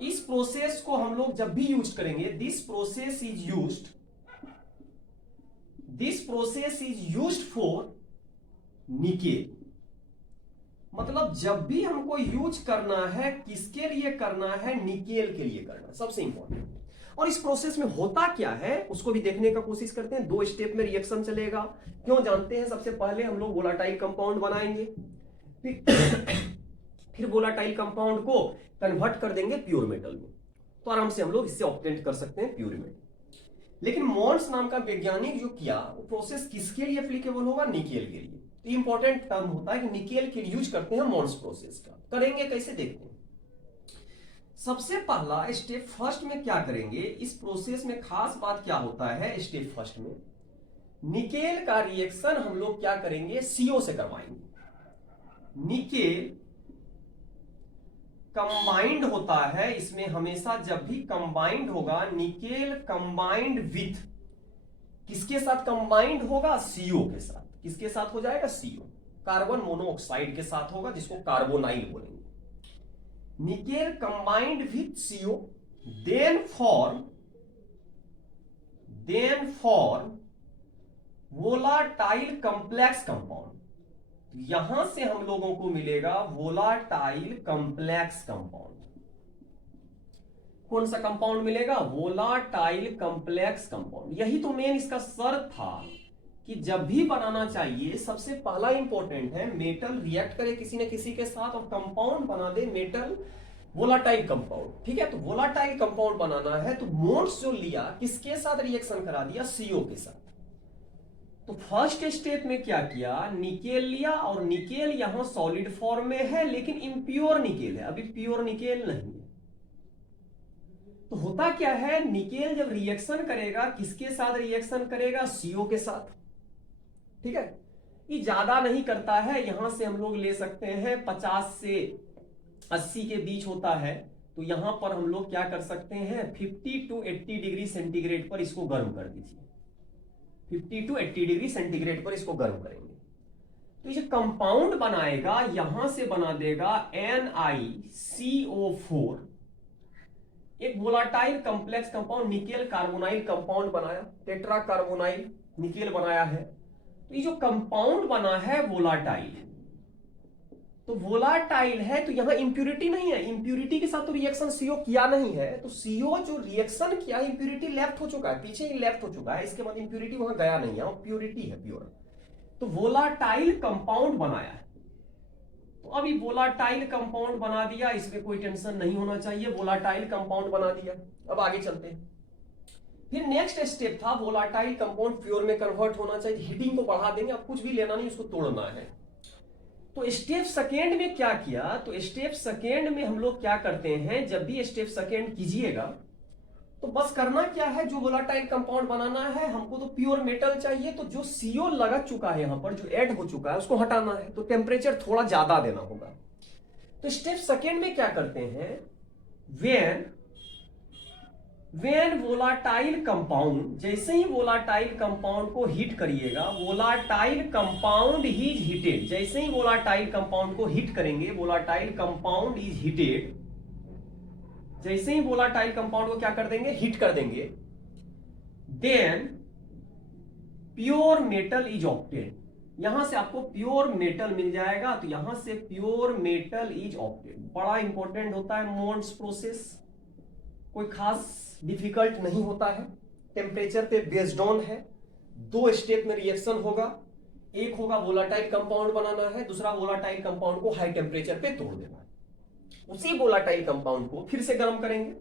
इस प्रोसेस को हम लोग जब भी यूज करेंगे, this process is used, this process is used for nickel. मतलब जब भी हमको यूज करना है, किसके लिए करना है, निकेल के लिए करना, सबसे इंपॉर्टेंट। और इस प्रोसेस में होता क्या है उसको भी देखने का कोशिश करते हैं। 2 स्टेप में रिएक्शन चलेगा, क्यों जानते हैं। सबसे पहले हम लोग वोलाटाइल कंपाउंड बनाएंगे, फिर वोलाटाइल कंपाउंड को कन्वर्ट कर देंगे प्योर मेटल में, तो आराम से हम लोग इससे ऑब्टेन कर सकते हैं प्योर मेटल। लेकिन मॉन्स नाम का वैज्ञानिक जो किया, वो प्रोसेस किसके लिए एप्लीकेबल होगा, निकेल के लिए। तो इंपॉर्टेंट टर्म होता है कि निकेल के लिए यूज करते हैं मॉन्स प्रोसेस का। करेंगे कैसे, देखते हैं। सबसे पहला स्टेप फर्स्ट में क्या करेंगे, इस प्रोसेस में खास बात क्या होता है, स्टेप फर्स्ट में निकेल का रिएक्शन हम लोग क्या करेंगे, सीओ से करवाएंगे। निकेल कंबाइंड होता है, इसमें हमेशा जब भी कंबाइंड होगा, निकेल कंबाइंड विथ, किसके साथ कंबाइंड होगा, सीओ के साथ। किसके साथ हो जाएगा, सीओ, कार्बन मोनोऑक्साइड के साथ होगा, जिसको कार्बोनाइल बोलेंगे। Nickel combined with CO, then form volatile complex compound. यहां से हम लोगों को मिलेगा वोलाटाइल कंप्लेक्स कंपाउंड। कौन सा कंपाउंड मिलेगा, वोलाटाइल कंप्लेक्स कंपाउंड। यही तो मेन इसका शर्त था कि जब भी बनाना चाहिए, सबसे पहला इंपॉर्टेंट है मेटल रिएक्ट करे किसी न किसी के साथ और कंपाउंड बना दे मेटल वोलाटाइल कंपाउंड। ठीक है, तो वोलाटाइल कंपाउंड बनाना है, तो मोड्स जो लिया किसके साथ रिएक्शन करा दिया, सीओ के साथ। तो फर्स्ट स्टेप में क्या किया, निकेल लिया, और निकेल यहां सॉलिड फॉर्म में है लेकिन इम्प्योर निकेल है, अभी प्योर निकेल नहीं है। तो होता क्या है, निकेल जब रिएक्शन करेगा, किसके साथ रिएक्शन करेगा, सीओ के साथ। ठीक है, ये ज्यादा नहीं करता है, यहां से हम लोग ले सकते हैं 50 से 80 के बीच होता है। तो यहां पर हम लोग क्या कर सकते हैं, 50 to 80 डिग्री सेंटीग्रेड पर इसको गर्म कर दीजिए। 50 to 80 डिग्री सेंटीग्रेड पर इसको गर्म करेंगे, तो ये कंपाउंड बनाएगा, यहां से बना देगा NiCO4, एक volatile complex compound, nickel carbonyl compound बनाया, टेट्रा कार्बोनाइल निकेल बनाया है। तो ये जो कंपाउंड बना है वोलाटाइल, तो वोलाटाइल है, तो यहां इंप्यूरिटी नहीं है, इंप्यूरिटी के साथ तो रिएक्शन सीओ किया नहीं है, तो सीओ जो रिएक्शन किया, इंप्यूरिटी लेफ्ट हो चुका है, पीछे ही लेफ्ट हो चुका है, इसके बाद इंप्यूरिटी वहां गया नहीं है, प्यूरिटी है प्योर। तो वोलाटाइल कंपाउंड बनाया है। तो अभी वोलाटाइल कंपाउंड बना दिया, इसमें कोई टेंशन नहीं होना चाहिए, वोलाटाइल कंपाउंड बना दिया। अब आगे चलते हैं। फिर नेक्स्ट स्टेप था वोलाटाइल कंपाउंड प्योर में कन्वर्ट होना चाहिए, हीटिंग को बढ़ा देंगे, अब कुछ भी लेना नहीं, उसको तोड़ना है। तो स्टेप सेकेंड में क्या किया, तो स्टेप सेकेंड में हम लोग क्या करते हैं, जब भी स्टेप सेकेंड कीजिएगा तो बस करना क्या है, जो वोलाटाइल कंपाउंड बनाना है, हमको तो प्योर मेटल चाहिए, तो जो सीओ लगा चुका है यहां पर, जो ऐड हो चुका है, उसको हटाना है, तो टेम्परेचर थोड़ा ज्यादा देना होगा। तो स्टेप सेकेंड में क्या करते हैं, वेन वोलाटाइल कंपाउंड, जैसे ही वोलाटाइल कंपाउंड को हीट करिएगा, वोलाटाइल कंपाउंड इज हीटेड, जैसे ही वोलाटाइल कंपाउंड को हीट करेंगे, वोलाटाइल कंपाउंड इज हीटेड, जैसे ही वोलाटाइल कंपाउंड को क्या कर देंगे, हीट कर देंगे, then pure metal is obtain, यहां से आपको प्योर मेटल मिल जाएगा। तो यहां से प्योर मेटल इज ऑब्टेन, बड़ा इंपॉर्टेंट होता है मॉन्स प्रोसेस, कोई खास डिफिकल्ट नहीं होता है, टेम्परेचर पे बेस्ड ऑन है। 2 स्टेप में रिएक्शन होगा, एक होगा वोलाटाइल कंपाउंड बनाना है, दूसरा वोलाटाइल कंपाउंड को हाई टेम्परेचर पे तोड़ देना है। उसी वोलाटाइल कंपाउंड को फिर से गर्म करेंगे,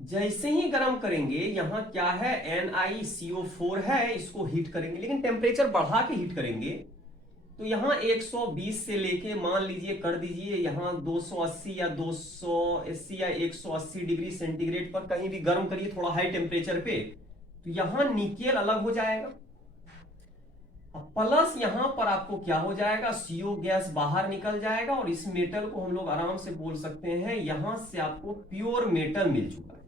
जैसे ही गर्म करेंगे, यहां क्या है NiCO4 है, इसको हीट करेंगे, लेकिन टेम्परेचर बढ़ा के हीट करेंगे। तो यहाँ 120 से लेके मान लीजिए कर दीजिए यहाँ 280 या 280 या 180 डिग्री सेंटीग्रेड पर कहीं भी गर्म करिए थोड़ा हाई टेम्परेचर पे, तो यहाँ निकेल अलग हो जाएगा। प्लस यहां पर आपको क्या हो जाएगा, CO गैस बाहर निकल जाएगा और इस मेटल को हम लोग आराम से बोल सकते हैं यहां से आपको प्योर मेटल मिल चुका है।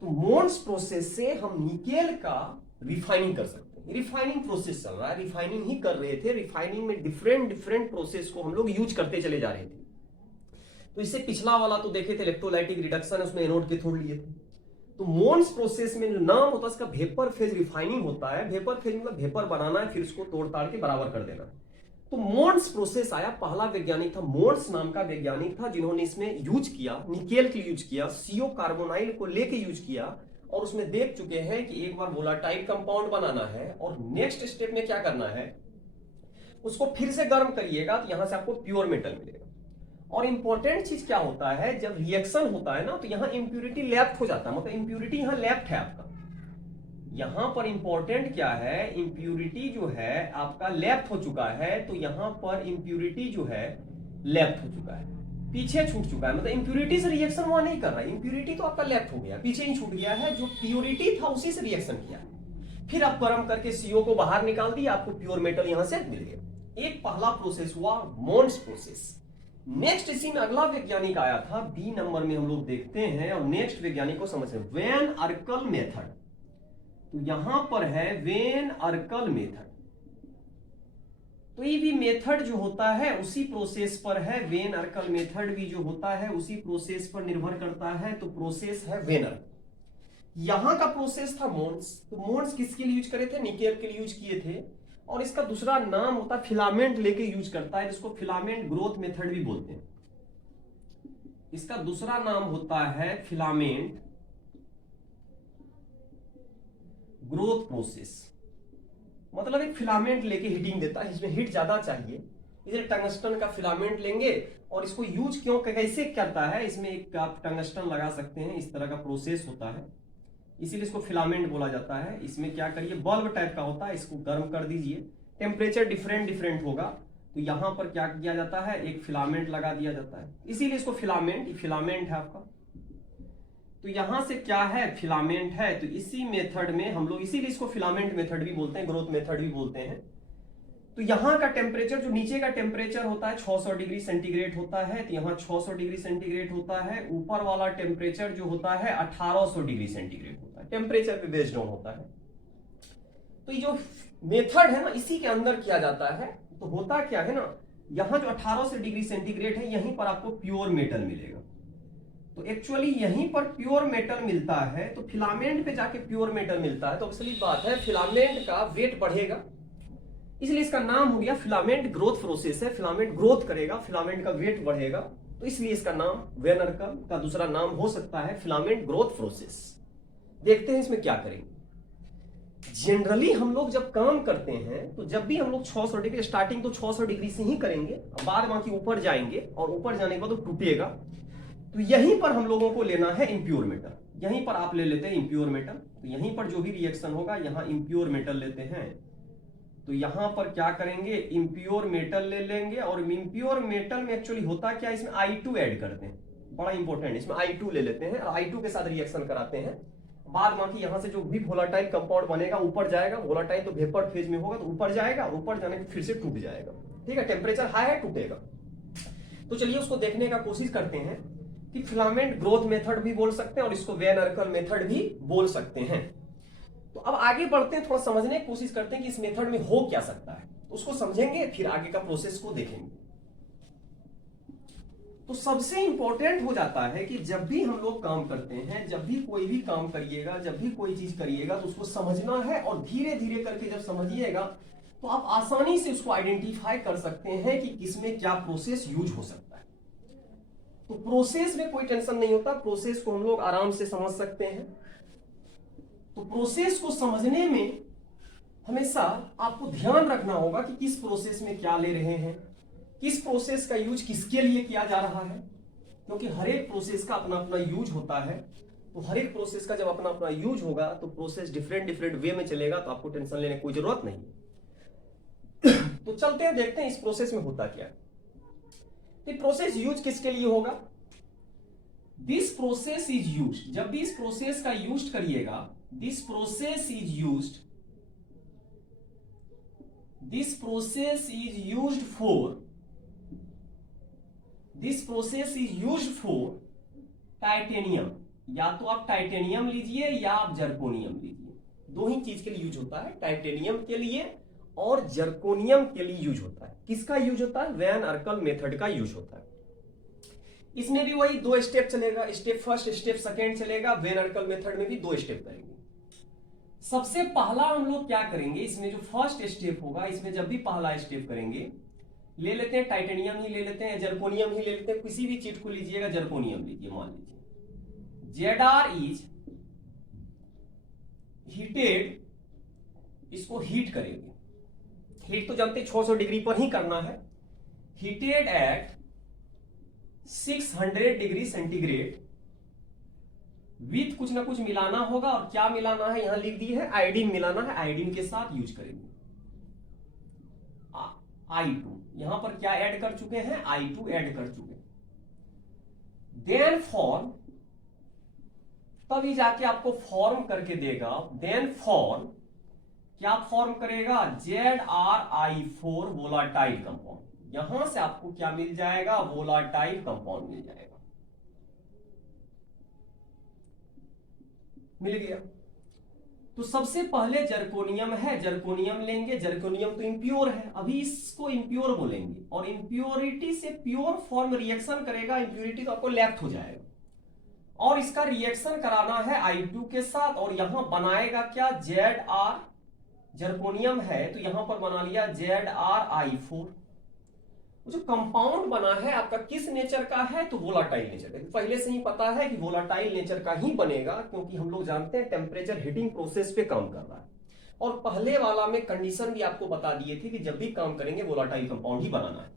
तो मोन्स प्रोसेस से हम निकेल का रिफाइनिंग कर सकते हैं। रिफाइनिंग प्रोसेस चल रहा है, रिफाइनिंग ही कर रहे थे। रिफाइनिंग में डिफरेंट प्रोसेस को हम लोग यूज करते चले जा रहे थे। तो इससे पिछला वाला तो देखे थे इलेक्ट्रोलाइटिक रिडक्शन, उसमें एनोड कैथोड लिए थे। तो मोन्स प्रोसेस में जो नाम होता है इसका वेपर फेज रिफाइनिंग होता है। वेपर फेज मतलब वेपर बनाना है, फिर उसको तोड़ ताड़ के बराबर कर देना। तो मोन्स प्रोसेस आया, पहला वैज्ञानिक था मोन्स नाम का वैज्ञानिक था, जिन्होंने इसमें यूज किया, निकेल के यूज किया, CO कार्बोनाइल को लेके यूज किया और उसमें देख चुके हैं कि एक बार वोलाटाइल कंपाउंड बनाना है और नेक्स्ट स्टेप में क्या करना है, उसको फिर से गर्म करिएगा तो यहां से आपको प्योर मेटल मिलेगा। और इंपॉर्टेंट चीज क्या होता है, जब रिएक्शन होता है ना तो यहां इंप्यूरिटी लेफ्ट हो जाता है, मतलब इंप्यूरिटी यहां लेफ्ट है आपका। यहां पर इंपॉर्टेंट क्या है, इंप्यूरिटी जो है आपका लेफ्ट हो चुका है, तो यहां पर इंप्यूरिटी जो है लेफ्ट हो चुका है, पीछे छूट चुका है। मतलब इंप्यूरिटी से रिएक्शन वहां नहीं कर रहा है, इंप्यूरिटी तो आपका लेफ्ट हो गया, पीछे ही छूट गया है। जो प्योरिटी था उसी से रिएक्शन किया, फिर आप गर्म करके CO को बाहर निकाल दिया, आपको प्योर मेटल यहां से मिल गया। एक पहला प्रोसेस हुआ मोन्स प्रोसेस। नेक्स्ट इसी में अगला वैज्ञानिक आया था, B नंबर में हम लोग देखते हैं, और नेक्स्ट वैज्ञानिक को समझते हैं वेन अर्कल मेथड। तो यहां पर है वेन अर्कल मेथड। तो ये भी मेथड जो होता है उसी प्रोसेस पर है, वेन अर्कल मेथड भी जो होता है उसी प्रोसेस पर निर्भर करता है। तो प्रोसेस है वेनर। यहां का प्रोसेस था मोन्स। तो मोन्स किसके लिए यूज करे थे, निकेल के लिए यूज किए थे। और इसका दूसरा नाम होता है फिलामेंट लेके यूज करता है, जिसको फिलामेंट ग्रोथ मेथड भी बोलते हैं। इसका दूसरा नाम होता है फिलामेंट ग्रोथ प्रोसेस। मतलब एक फिलामेंट लेके हीटिंग देता है, इसमें हीट ज्यादा चाहिए, इसे टंगस्टन का फिलामेंट लेंगे और इसको यूज क्यों कैसे करता है, इसमें एक आप टंगस्टन लगा सकते हैं, इस तरह का प्रोसेस होता है, इसीलिए इसको फिलामेंट बोला जाता है। इसमें क्या करिए, बल्ब टाइप का होता है, इसको गर्म कर दीजिए, टेम्परेचर डिफरेंट होगा, तो यहां पर क्या किया जाता है, एक फिलामेंट लगा दिया जाता है, इसीलिए इसको फिलामेंट है आपका। तो यहां से क्या है, फिलामेंट है। तो इसी मेथड में हम लोग, इसीलिए इसको फिलामेंट मेथड भी बोलते हैं, ग्रोथ मेथड भी बोलते हैं। तो यहाँ का टेम्परेचर, जो नीचे का टेम्परेचर होता है 600 डिग्री सेंटीग्रेड होता है, तो यहाँ 600 डिग्री सेंटीग्रेड होता है। ऊपर वाला टेम्परेचर जो होता है 1800 डिग्री सेंटीग्रेड होता है, टेम्परेचर पे बेस्ड ऑन होता है। तो ये जो मेथड है ना, इसी के अंदर किया जाता है। तो होता क्या है ना, यहाँ जो 1800 डिग्री सेंटीग्रेड है, यहीं पर आपको प्योर मेटल मिलेगा। तो एक्चुअली यहीं पर प्योर मेटल मिलता है, तो फिलामेंट पे जाके प्योर मेटल मिलता है। तो असली बात है, फिलामेंट का वेट बढ़ेगा, इसलिए इसका नाम हो गया फिलामेंट ग्रोथ प्रोसेस है। फिलामेंट ग्रोथ करेगा, फिलामेंट का वेट बढ़ेगा, तो इसलिए इसका नाम वेन अर्कल का दूसरा नाम हो सकता है फिलामेंट ग्रोथ प्रोसेस। देखते हैं इसमें क्या करेंगे। जनरली हम लोग जब काम करते हैं, तो जब भी हम लोग 600 डिग्री, स्टार्टिंग तो 600 डिग्री से ही करेंगे, बाद बाकी ऊपर जाएंगे और ऊपर जाने के बाद तो टूटेगा। तो यहीं पर हम लोगों को लेना है इंप्योर मेटल, यहीं पर आप ले लेते हैं इंप्योर मेटल। तो यहीं पर जो भी रिएक्शन होगा, यहाँ इंप्योर मेटल लेते हैं। तो यहां पर क्या करेंगे, इंप्योर मेटल ले लेंगे, और इंप्योर मेटल में एक्चुअली होता क्या है, इसमें I2 ऐड करते हैं, बड़ा इंपॉर्टेंट, इसमें I2 ले लेते हैं और I2 के साथ रिएक्शन कराते हैं। बाद बाकी यहां से जो भी वोलाटाइल कंपाउंड बनेगा ऊपर जाएगा, वोलाटाइल तो वेपर फेज में होगा तो ऊपर जाएगा, और ऊपर जाने के फिर से टूट जाएगा। ठीक है, टेम्परेचर हाई है, टूटेगा। तो चलिए उसको देखने का कोशिश करते हैं कि फिलामेंट ग्रोथ मेथड भी बोल सकते हैं और इसको वेन अर्कल मेथड भी बोल सकते हैं। तो अब आगे बढ़ते हैं, थोड़ा समझने की कोशिश करते हैं कि इस मेथड में हो क्या सकता है, तो उसको समझेंगे, फिर आगे का प्रोसेस को देखेंगे। तो सबसे इंपॉर्टेंट हो जाता है कि जब भी हम लोग काम करते हैं, जब भी कोई भी काम करिएगा, जब भी कोई चीज करिएगा, तो उसको समझना है, और धीरे धीरे करके जब समझिएगा तो आप आसानी से उसको आइडेंटिफाई कर सकते हैं कि किसमें क्या प्रोसेस यूज हो सकता है। तो प्रोसेस में कोई टेंशन नहीं होता, प्रोसेस को हम लोग आराम से समझ सकते हैं। तो प्रोसेस को समझने में हमेशा आपको ध्यान रखना होगा कि किस प्रोसेस में क्या ले रहे हैं, किस प्रोसेस का यूज किसके लिए किया जा रहा है, क्योंकि हर एक प्रोसेस का अपना अपना यूज होता है। तो हर एक प्रोसेस का जब अपना अपना यूज होगा तो प्रोसेस डिफरेंट वे में चलेगा, तो आपको टेंशन लेने की कोई जरूरत नहीं। तो चलते हैं देखते हैं इस प्रोसेस में होता क्या है। तो प्रोसेस यूज किसके लिए होगा? दिस प्रोसेस इज यूज्ड, जब भी इस प्रोसेस का यूज करिएगा, this process is used, this process is used for, this process is used for titanium. या तो आप टाइटेनियम लीजिए या आप जर्कोनियम लीजिए, दो ही चीज के लिए यूज होता है, टाइटेनियम के लिए और जर्कोनियम के लिए यूज होता है। किसका यूज होता है? वैन अर्कल मेथड का यूज होता है। इसमें भी वही दो स्टेप चलेगा, स्टेप फर्स्ट स्टेप सेकेंड चलेगा। वैन अर्कल मेथड में भी दो स्टेप करेंगे। सबसे पहला हम लोग क्या करेंगे, इसमें जो फर्स्ट स्टेप होगा, इसमें जब भी पहला स्टेप करेंगे, ले लेते हैं टाइटेनियम ही ले लेते हैं, जर्कोनियम ही ले लेते हैं, किसी भी चीज को लीजिएगा, जर्कोनियम लीजिए, मान लीजिए Zr इज हीटेड, इसको हीट करेंगे। हीट तो जानते 600 डिग्री पर ही करना है। Heated at 600 degree centigrade with कुछ ना कुछ मिलाना होगा, और क्या मिलाना है यहां लिख दी है, आयोडीन मिलाना है। आयोडीन के साथ यूज करेंगे I2, यहां पर क्या ऐड कर चुके हैं, I2 ऐड कर चुके हैं। देन फॉर्म, तभी जाके आपको फॉर्म करके देगा। देन फॉर्म, क्या फॉर्म करेगा, ZrI4 वोलाटाइल कंपाउंड। यहां से आपको क्या मिल जाएगा, वोलाटाइल कंपाउंड मिल जाएगा। मिल गया। तो सबसे पहले जर्कोनियम है, जर्कोनियम लेंगे। जर्कोनियम तो इंप्योर है, अभी इसको इंप्योर बोलेंगे, और इंप्योरिटी से प्योर फॉर्म रिएक्शन करेगा। इंप्योरिटी तो आपको लेफ्ट हो जाएगा, और इसका रिएक्शन कराना है I2 के साथ, और यहां बनाएगा क्या, Zr, जर्कोनियम है तो यहां पर बना लिया ZrI4। जो कंपाउंड बना है आपका किस नेचर का है, तो वोलाटाइल नेचर का। पहले से ही पता है कि वोलाटाइल नेचर का ही बनेगा, क्योंकि हम लोग जानते हैं टेम्परेचर हीटिंग प्रोसेस पे काम कर रहा है। और पहले वाला में कंडीशन भी आपको बता दिए थे कि जब भी काम करेंगे वोलाटाइल कंपाउंड ही बनाना है।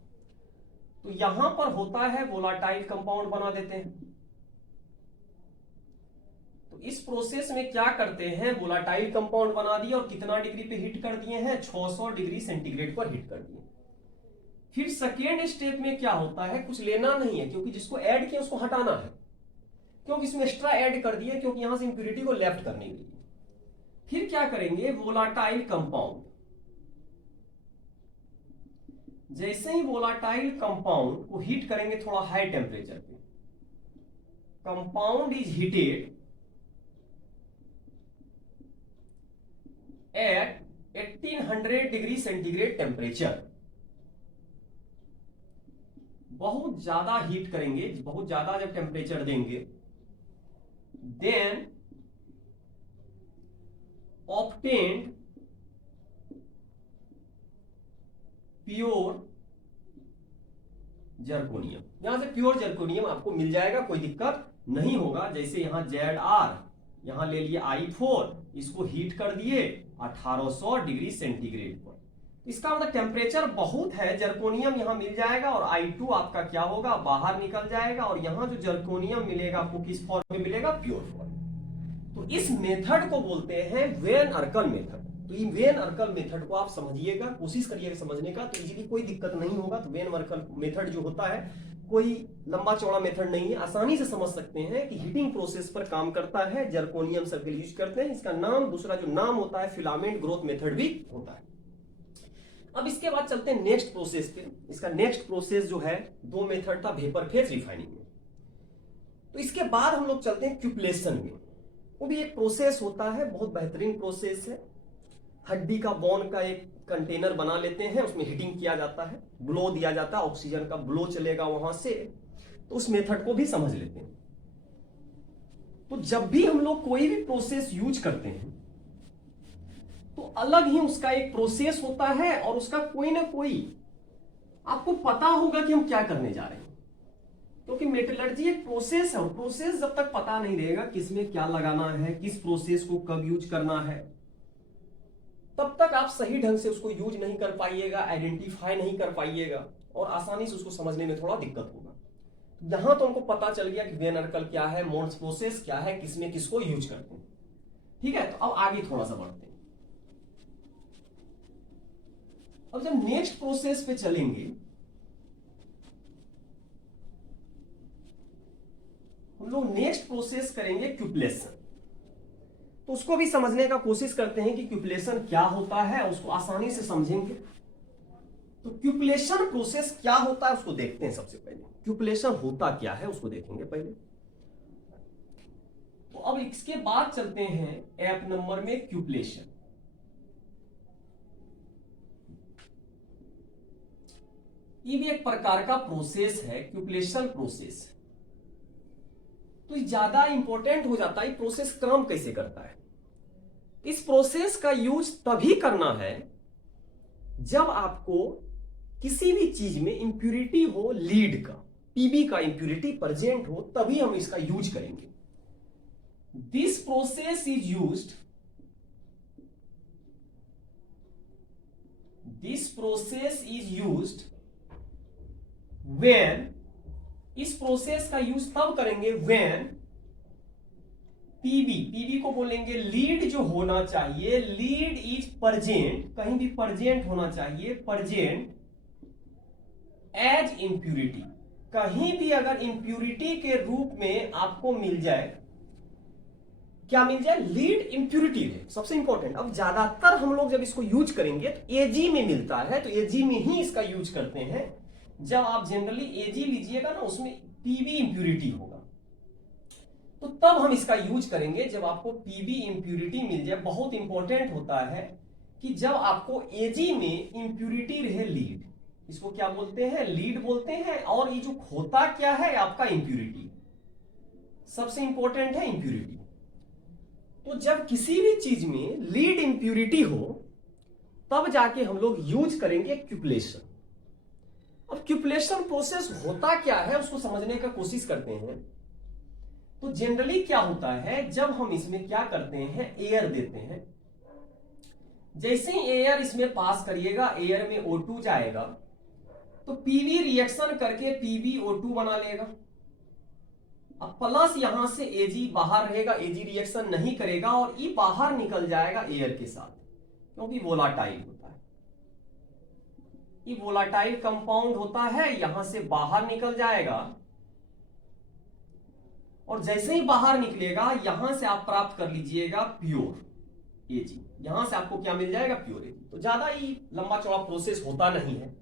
तो यहां पर होता है वोलाटाइल कंपाउंड बना देते हैं। तो इस प्रोसेस में क्या करते हैं, वोलाटाइल कंपाउंड बना दिए, और कितना डिग्री पे हीट कर दिए हैं, 600 डिग्री सेंटीग्रेड पर हीट कर दिए। फिर सेकेंड स्टेप में क्या होता है, कुछ लेना नहीं है, क्योंकि जिसको ऐड किया उसको हटाना है, क्योंकि इसमें एक्स्ट्रा ऐड कर दिए, क्योंकि यहां से इंप्योरिटी को लेफ्ट करने के लिए। फिर क्या करेंगे, वोलाटाइल कंपाउंड। जैसे ही वोलाटाइल कंपाउंड को हीट करेंगे थोड़ा हाई टेम्परेचर पे, compound is heated at 1800 degree centigrade temperature. बहुत ज्यादा हीट करेंगे, बहुत ज्यादा जब टेम्परेचर देंगे, देन ऑब्टेन्ड प्योर जर्कोनियम। यहां से प्योर जर्कोनियम आपको मिल जाएगा, कोई दिक्कत नहीं होगा। जैसे यहां Zr, यहां ले लिए I4, इसको हीट कर दिए 1800 डिग्री सेंटीग्रेड पर। इसका मतलब टेम्परेचर बहुत है, जर्कोनियम यहां मिल जाएगा, और I2 आपका क्या होगा, बाहर निकल जाएगा, और यहां जो जर्कोनियम मिलेगा आपको किस फॉर्म में मिलेगा, प्योर फॉर्म। तो इस मेथड को बोलते हैं वैन अर्कल मेथड। तो ये वैन अर्कल मेथड को आप समझिएगा, कोशिश करिएगा समझने का, तो इजीली कोई दिक्कत नहीं होगा। तो वैन अर्कल मेथड जो होता है कोई लंबा चौड़ा मेथड नहीं है, आसानी से समझ सकते हैं कि हीटिंग प्रोसेस पर काम करता है। जर्कोनियम सर्कल यूज करते हैं, इसका नाम, दूसरा जो नाम होता है फिलामेंट ग्रोथ मेथड भी होता है। अब इसके बाद चलते हैं नेक्स्ट प्रोसेस पे। इसका नेक्स्ट प्रोसेस जो है, दो मेथड था, वेपर फेज, रिफाइनिंग में। तो इसके बाद हम लोग चलते हैं क्यूपलेशन में। वो भी एक प्रोसेस होता है, बहुत बेहतरीन प्रोसेस है। हड्डी का बोन का एक कंटेनर बना लेते हैं, उसमें हीटिंग किया जाता है, ब्लो दिया जाता है, ऑक्सीजन का ब्लो चलेगा वहां से। तो उस मेथड को भी समझ लेते हैं। तो जब भी हम लोग कोई भी प्रोसेस यूज करते हैं तो अलग ही उसका एक प्रोसेस होता है, और उसका कोई ना कोई आपको पता होगा कि हम क्या करने जा रहे हैं, क्योंकि मेटलर्जी एक प्रोसेस है, और प्रोसेस जब तक पता नहीं रहेगा किसमें क्या लगाना है, किस प्रोसेस को कब यूज करना है, तब तक आप सही ढंग से उसको यूज नहीं कर पाइएगा, आइडेंटिफाई नहीं कर पाइएगा, और आसानी से उसको समझने में थोड़ा दिक्कत होगा। यहां तो हमको पता चल गया कि वैन अर्कल क्या है, मोन्स प्रोसेस क्या है, किसमें किसको यूज करते हैं। ठीक है, तो अब आगे थोड़ा सा बढ़ते हैं। अब जब नेक्स्ट प्रोसेस पे चलेंगे, हम लोग नेक्स्ट प्रोसेस करेंगे क्यूपलेशन। तो उसको भी समझने का कोशिश करते हैं कि क्यूपलेशन क्या होता है, उसको आसानी से समझेंगे। तो क्यूपलेशन प्रोसेस क्या होता है उसको देखते हैं। सबसे पहले क्यूपलेशन होता क्या है उसको देखेंगे पहले। तो अब इसके बाद चलते हैं ऐप नंबर में क्यूपलेशन। ये भी एक प्रकार का प्रोसेस है, क्यूपलेशन प्रोसेस। तो ज्यादा इंपॉर्टेंट हो जाता है प्रोसेस काम कैसे करता है। इस प्रोसेस का यूज तभी करना है जब आपको किसी भी चीज में इंप्यूरिटी हो, लीड का, पीबी का इंप्यूरिटी प्रेजेंट हो, तभी हम इसका यूज करेंगे। This process is used, this process is used when, इस प्रोसेस का यूज तब करेंगे व्हेन पीबी, पीबी को बोलेंगे लीड जो होना चाहिए, लीड इज प्रेजेंट, कहीं भी प्रेजेंट होना चाहिए, प्रेजेंट एज इंप्यूरिटी। कहीं भी अगर इंप्यूरिटी के रूप में आपको मिल जाए, क्या मिल जाए, लीड इंप्यूरिटी है, सबसे इंपॉर्टेंट। अब ज्यादातर हम लोग जब इसको यूज करेंगे तो एजी में मिलता है, तो एजी में ही इसका यूज करते हैं। जब आप जनरली एजी लीजिएगा ना, उसमें पीबी इंप्यूरिटी होगा, तो तब हम इसका यूज करेंगे जब आपको पीबी इंप्यूरिटी मिल जाए। बहुत इंपॉर्टेंट होता है कि जब आपको एजी में इंप्यूरिटी रहे, लीड, इसको क्या बोलते हैं, लीड बोलते हैं। और ये जो होता क्या है आपका इंप्यूरिटी, सबसे इंपॉर्टेंट है इंप्यूरिटी। तो जब किसी भी चीज में लीड इंप्यूरिटी हो तब जाके हम लोग यूज करेंगे क्यूपलेशन। अब क्यूपलेशन प्रोसेस होता क्या है उसको समझने का कोशिश करते हैं। तो जनरली क्या होता है, जब हम इसमें क्या करते हैं, एयर देते हैं, जैसे ही एयर इसमें पास करिएगा, एयर में O2 जाएगा, तो पीवी रिएक्शन करके PbO2 बना लेगा। अब प्लस यहां से Ag बाहर रहेगा, Ag रिएक्शन नहीं करेगा और E बाहर निकल जाएगा एयर के साथ, क्योंकि वोलाटाइल होता है। ये वोलाटाइल कंपाउंड होता है, यहां से बाहर निकल जाएगा और जैसे ही बाहर निकलेगा यहां से आप प्राप्त कर लीजिएगा प्योर Ag। यहां से आपको क्या मिल जाएगा, प्योर Ag। तो ज्यादा ही लंबा चौड़ा प्रोसेस होता नहीं है,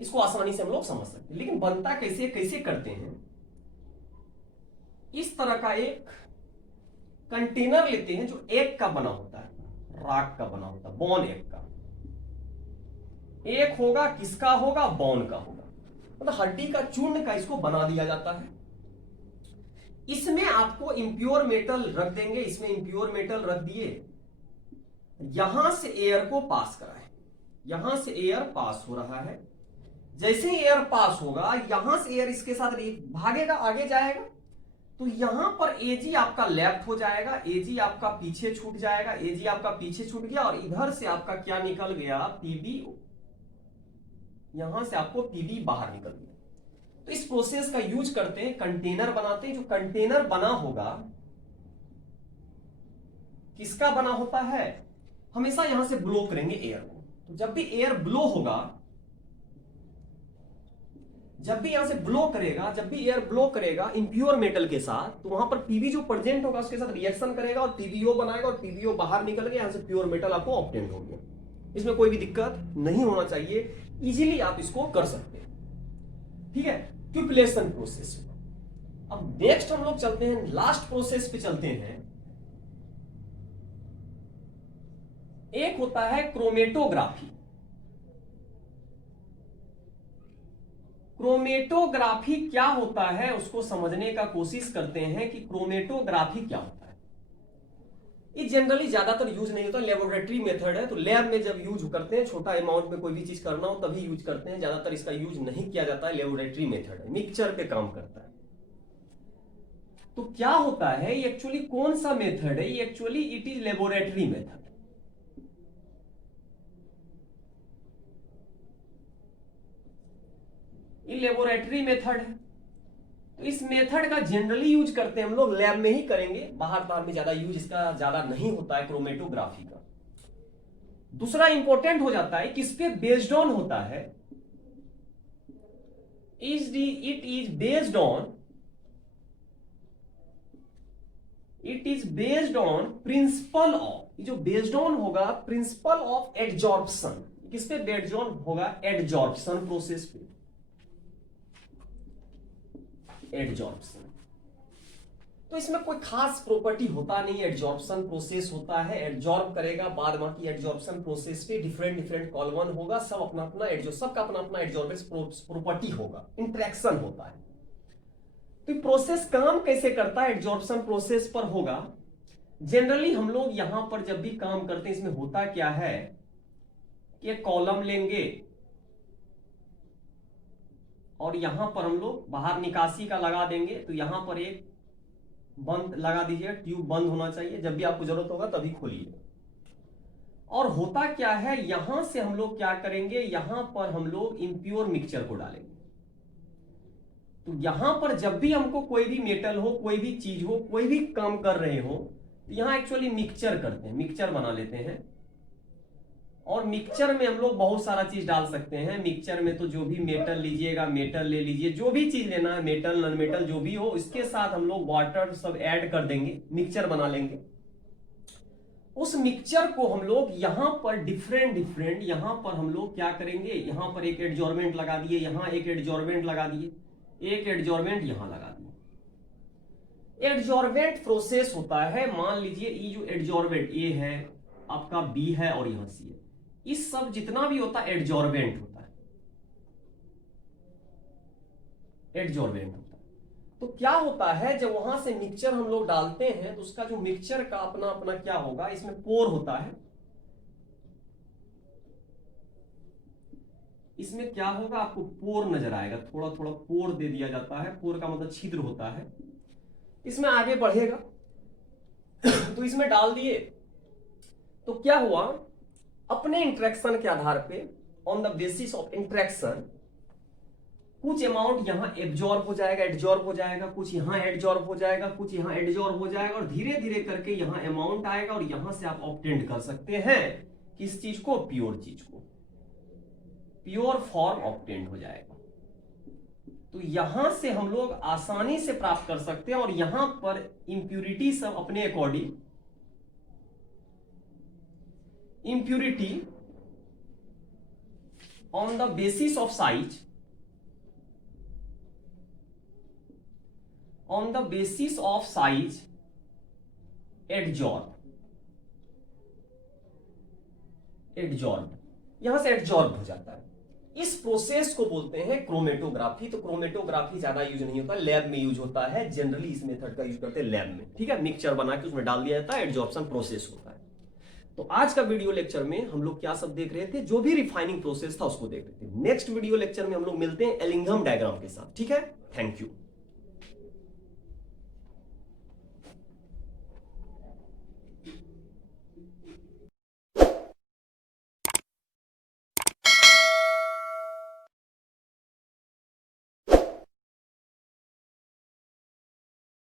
इसको आसानी से हम लोग समझ सकते हैं। लेकिन बनता कैसे, कैसे करते हैं, इस तरह का एक कंटेनर लेते हैं जो एग का बना होता है, राख का बना होता है, बोन एग का। एक होगा, किसका होगा, बोन का होगा, मतलब हड्डी का, चूर्ण का इसको बना दिया जाता है। इसमें आपको इंप्योर मेटल रख देंगे, इसमें इंप्योर मेटल रख दिए, यहां से एयर को पास कराए, यहां से एयर पास हो रहा है। जैसे ही एयर पास होगा, यहां से एयर इसके साथ भागेगा, आगे जाएगा, तो यहां पर Ag आपका लेफ्ट हो जाएगा, Ag आपका पीछे छूट जाएगा, Ag आपका पीछे छूट गया और इधर से आपका क्या निकल गया, Pb, यहां से आपको Pb बाहर निकल गया। तो इस प्रोसेस का यूज करते हैं, कंटेनर बनाते हैं। जो कंटेनर बना होगा, किसका बना होता है, हमेशा यहां से ब्लो करेंगे एयर को। तो जब भी एयर ब्लो होगा, जब भी यहां से ब्लो करेगा, जब भी एयर ब्लो करेगा इंप्योर मेटल के साथ, तो वहां पर पीबी जो प्रेजेंट होगा उसके साथ रिएक्शन करेगा और पीबीओ बनाएगा और पीबीओ बाहर निकल गया, यहां से प्योर मेटल आपको ऑब्टेन हो गया। इसमें कोई भी दिक्कत नहीं होना चाहिए, इजीली आप इसको कर सकते हैं। ठीक है, क्यूपलेशन प्रोसेस। अब नेक्स्ट हम लोग चलते हैं, लास्ट प्रोसेस पे चलते हैं। एक होता है क्रोमेटोग्राफी। क्रोमेटोग्राफी क्या होता है उसको समझने का कोशिश करते हैं कि क्रोमेटोग्राफी क्या होता है। ये जनरली ज्यादातर यूज नहीं होता, लेबोरेटरी मेथड है, तो लैब में जब यूज करते हैं, छोटा अमाउंट में कोई भी चीज करना हो तभी यूज करते हैं, ज्यादातर इसका यूज नहीं किया जाता है। लेबोरेटरी मेथड है, मिक्सचर पे काम करता है। तो क्या होता है, ये एक्चुअली कौन सा मेथड है, ये actually it is laboratory method. ये लेबोरेटरी मेथड है, तो इस मेथड का जनरली यूज करते हैं हम लोग, लैब में ही करेंगे, बाहर में ज्यादा यूज इसका ज्यादा नहीं होता है क्रोमेटोग्राफी का। दूसरा इंपॉर्टेंट हो जाता है किस पे बेस्ड ऑन होता है, it is based on principle of, जो बेस्ड ऑन होगा प्रिंसिपल ऑफ एडजॉर्प्शन, किस पे बेस्ड ऑन होगा, एडजॉर्प्शन प्रोसेस पे, एडजॉर्प्शन। तो इसमें कोई खास प्रॉपर्टी होता नहीं, एडजॉर्प्शन प्रोसेस होता है, एडजॉर्ब करेगा, बाद बाकी एडजॉर्प्शन प्रोसेस पे डिफरेंट डिफरेंट कॉलम होगा, सब अपना अपना सबका अपना अपना एडजॉर्बेंस प्रॉपर्टी होगा, इंटरेक्शन होता है। तो प्रोसेस काम कैसे करता है, एडजॉर्प्शन प्रोसेस पर होगा। जनरली हम लोग यहां पर जब भी काम करते हैं, इसमें होता क्या है कि कॉलम लेंगे और यहां पर हम लोग बाहर निकासी का लगा देंगे, तो यहां पर एक बंद लगा दीजिए, ट्यूब बंद होना चाहिए, जब भी आपको जरूरत होगा तभी खोलिए। और होता क्या है, यहां से हम लोग क्या करेंगे, यहां पर हम लोग इम्प्योर मिक्सचर को डालेंगे। तो यहां पर जब भी हमको कोई भी मेटल हो, कोई भी चीज हो, कोई भी काम कर रहे हो, तो यहां एक्चुअली मिक्सचर करते हैं, मिक्सचर बना लेते हैं। और मिक्सचर में हम लोग बहुत सारा चीज डाल सकते हैं। मिक्सचर में तो जो भी मेटल लीजिएगा, मेटल ले लीजिए, जो भी चीज लेना है, मेटल नॉन मेटल जो भी हो, इसके साथ हम लोग वाटर सब ऐड कर देंगे, मिक्सचर बना लेंगे। उस मिक्सचर को हम लोग यहां पर डिफरेंट यहां पर हम लोग क्या करेंगे, यहां पर एक एडजॉर्बेंट लगा दिए, यहां एक एडजॉर्बेंट लगा दिए, एक एडजॉर्बेंट यहां लगा दिए। एडजॉर्बेंट प्रोसेस होता है, मान लीजिए ये जो एडजॉर्बेंट ए है, आपका बी है और यहां सी है, इस सब जितना भी होता है एडजॉर्बेंट होता है, एडजॉर्बेंट होता है। तो क्या होता है, जब वहां से मिक्सचर हम लोग डालते हैं, तो उसका जो मिक्सचर का अपना अपना क्या होगा, इसमें पोर होता है, इसमें क्या होगा, आपको पोर नजर आएगा, थोड़ा थोड़ा पोर दे दिया जाता है, पोर का मतलब छिद्र होता है, इसमें आगे बढ़ेगा। तो इसमें डाल दिए, तो क्या हुआ, अपने इंटरेक्शन के आधार पे, on the basis of interaction, कुछ अमाउंट यहां एब्जॉर्ब हो जाएगा, एडजॉर्ब हो जाएगा, कुछ यहां एडजॉर्ब हो जाएगा, कुछ यहां एडजॉर्ब हो जाएगा, और धीरे धीरे करके यहां अमाउंट आएगा, और यहां से आप ऑब्टेन कर सकते हैं किस चीज को, प्योर चीज को, प्योर फॉर्म ऑब्टेन हो जाएगा। तो यहां से हम लोग आसानी से प्राप्त कर सकते हैं, और यहां पर इंप्यूरिटी सब अपने according, impurity on the basis of size, on the basis of size adsorb, यहां से एडजॉर्ब हो जाता है। इस प्रोसेस को बोलते हैं क्रोमेटोग्राफी। तो क्रोमेटोग्राफी ज्यादा यूज नहीं होता, लैब में यूज होता है, जनरली इस मेथड का यूज करते हैं लैब में, ठीक है। मिक्सचर बना के उसमें डाल दिया जाता है, एडजॉर्प्शन प्रोसेस होता है। तो आज का वीडियो लेक्चर में हम लोग क्या सब देख रहे थे, जो भी रिफाइनिंग प्रोसेस था उसको देख रहे थे। नेक्स्ट वीडियो लेक्चर में हम लोग मिलते हैं एलिंघम डायग्राम के साथ, ठीक है। Thank you.